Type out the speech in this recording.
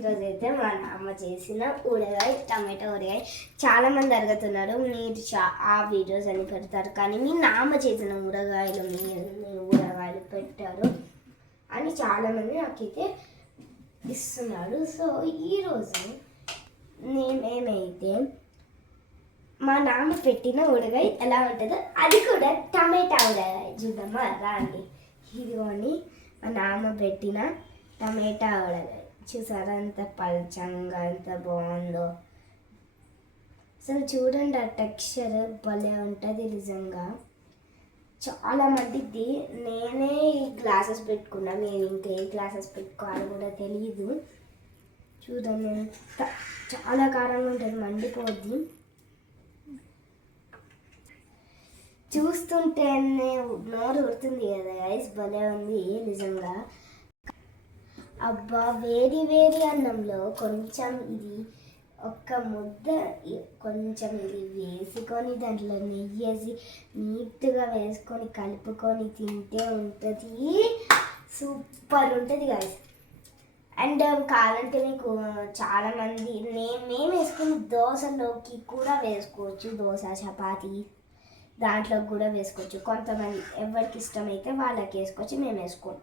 ఈరోజు అయితే మా అమ్మ చేసిన ఊరగాయ టమాటో ఊరగాయ చాలామంది అడుగుతున్నారు, మీరు ఆ వీడియోస్ అని పెడతారు కానీ మీ నాన్న చేసిన ఊరగాయలు మీరు ఊరగాయలు పెట్టారు అని చాలామంది నాకైతే ఇస్తున్నారు. సో ఈరోజు నేనేమైతే మా నాన్న పెట్టిన ఊరగాయ ఎలా ఉంటుందో అది కూడా టమాటా ఊరగాయ చూద్దామా రాండి. ఇదిగోని మా నాన్న పెట్టిన టమాటా ఊరగాయ చూసారా ఎంత పల్చంగా ఎంత బాగుందో. అసలు చూడండి ఆ టెక్స్చర్ భలే ఉంటుంది నిజంగా. చాలా మందిది నేనే ఈ గ్లాసెస్ పెట్టుకున్నా, నేను ఇంకా ఏ గ్లాసెస్ పెట్టుకోవాలో కూడా తెలియదు. చూడండి ఎంత చాలా కారంగా ఉంటుంది, మండిపోద్ది. చూస్తుంటేనే నోరు ఉడుతుంది కదా గైస్, భలే ఉంది నిజంగా. అబ్బా వేడి వేడి అన్నంలో కొంచెం ఇది ఒక్క ముద్ద కొంచెం ఇది వేసుకొని దాంట్లో నెయ్యి వేసి నీట్గా వేసుకొని కలుపుకొని తింటే ఉంటుంది, సూపర్ ఉంటుంది గాయస్. అండ్ కావాలంటే మీకు చాలామంది మేము వేసుకుని దోశలోకి కూడా వేసుకోవచ్చు, దోశ చపాతీ దాంట్లో కూడా వేసుకోవచ్చు. కొంతమంది ఎవరికి ఇష్టమైతే వాళ్ళకి వేసుకోవచ్చు, మేము వేసుకోం.